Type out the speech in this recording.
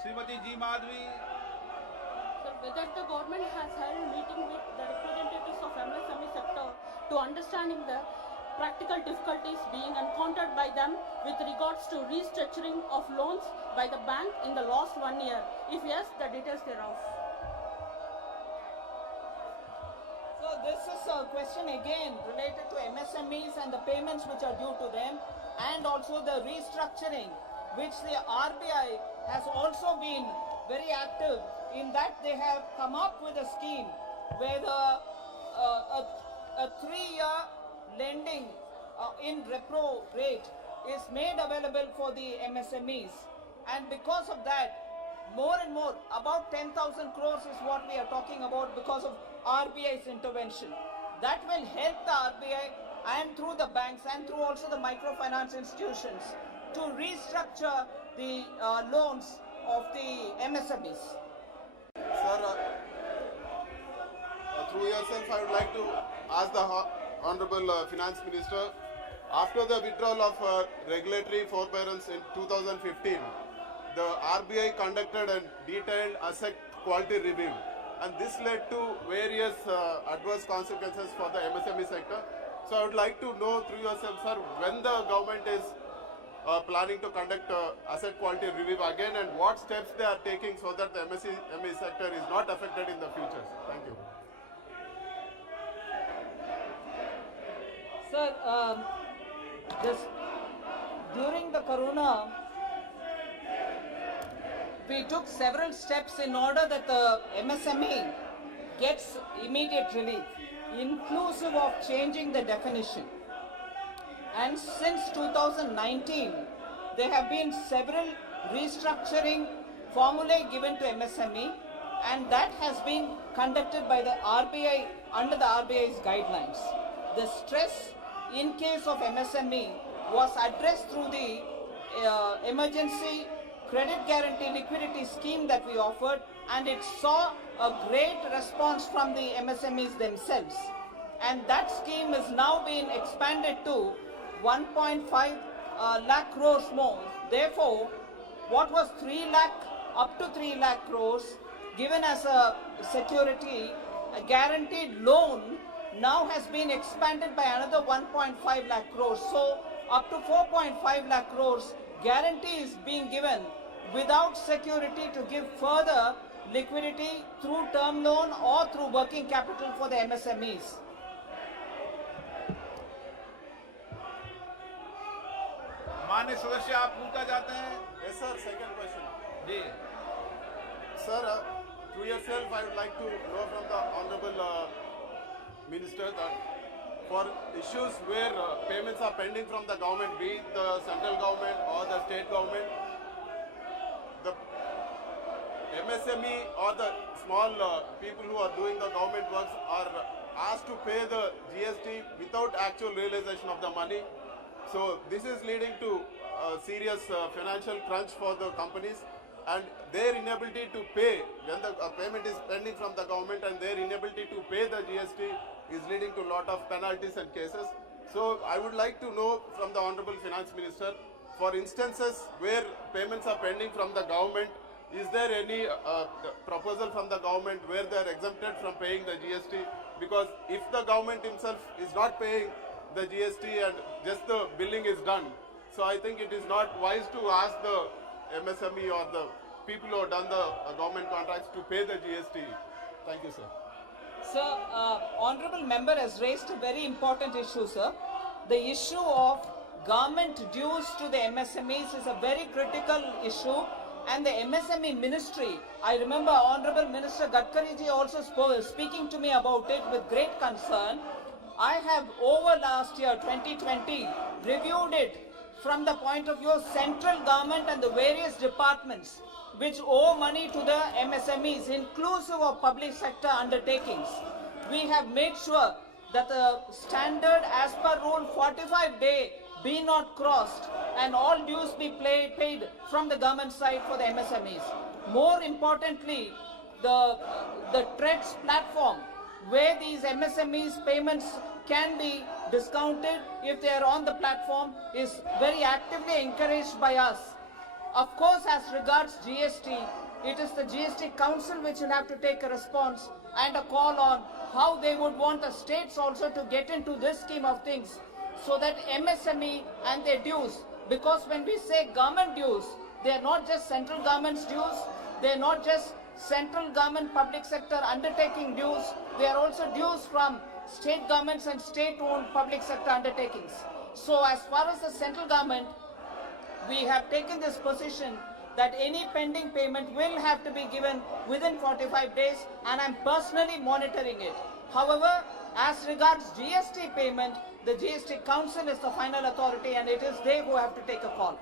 Shrimati ji Madhavi. So whether the government has held a meeting with the representatives of MSME sector to understanding the practical difficulties being encountered by them with regards to restructuring of loans by the bank in the last 1 year? If yes, the details thereof. So this is a question again related to MSMEs and the payments which are due to them, and also the restructuring which the RBI has also been very active in, that they have come up with a scheme where a 3-year lending in repo rate is made available for the MSMEs, and because of that, more and more, about 10,000 crores is what we are talking about because of RBI's intervention. That will help the RBI and through the banks and through also the microfinance institutions to restructure the loans of the MSMEs. Sir, through yourself, I would like to ask the Honorable Finance Minister, after the withdrawal of regulatory forbearance in 2015, the RBI conducted a detailed asset quality review, and this led to various adverse consequences for the MSME sector. So I would like to know through yourself, sir, when the government is planning to conduct asset quality review again, and what steps they are taking so that the MSME sector is not affected in the future. Thank you. Sir, during the corona, we took several steps in order that the MSME gets immediate relief, inclusive of changing the definition. And since 2019, there have been several restructuring formulae given to MSME, and that has been conducted by the RBI under the RBI's guidelines. The stress in case of MSME was addressed through the emergency credit guarantee liquidity scheme that we offered, and it saw a great response from the MSMEs themselves. And that scheme is now being expanded to 1.5 lakh crores more. Therefore, what was 3 lakh up to 3 lakh crores given as a security, a guaranteed loan, now has been expanded by another 1.5 lakh crores. So up to 4.5 lakh crores guarantee is being given without security to give further liquidity through term loan or through working capital for the MSMEs. मान्य सदस्य आप पूछना चाहते हैं? Yes, sir. Second question. Ji. Sir, through yourself, I would like to know from the Honorable Minister that for issues where payments are pending from the government, be it the central government or the state government, the MSME or the small people who are doing the government works are asked to pay the GST without actual realization of the money. So this is leading to serious financial crunch for the companies, and their inability to pay when the payment is pending from the government, and their inability to pay the GST is leading to a lot of penalties and cases. So I would like to know from the Honorable Finance Minister, for instances where payments are pending from the government, is there any proposal from the government where they are exempted from paying the GST? Because if the government himself is not paying the GST and just the billing is done, so I think it is not wise to ask the MSME or the people who have done the government contracts to pay the GST. Thank you, sir. Sir, Honorable Member has raised a very important issue, sir. The issue of government dues to the MSMEs is a very critical issue, and the MSME ministry, I remember Honorable Minister Gadkari ji also speaking to me about it with great concern. I have over last year 2020 reviewed it from the point of view of central government and the various departments which owe money to the MSMEs, inclusive of public sector undertakings. We have made sure that the standard as per rule 45-day be not crossed and all dues be paid from the government side for the MSMEs. More importantly, the TREDS platform, where these MSMEs payments can be discounted if they are on the platform, is very actively encouraged by us. Of course, as regards GST, it is the GST Council which will have to take a response and a call on how they would want the states also to get into this scheme of things, so that MSME and their dues, because when we say government dues, they are not just central government's dues, they are not just central government public sector undertaking dues, they are also dues from state governments and state-owned public sector undertakings. So as far as the central government, we have taken this position that any pending payment will have to be given within 45 days, and I'm personally monitoring it. However, as regards GST payment, the GST Council is the final authority and it is they who have to take a call.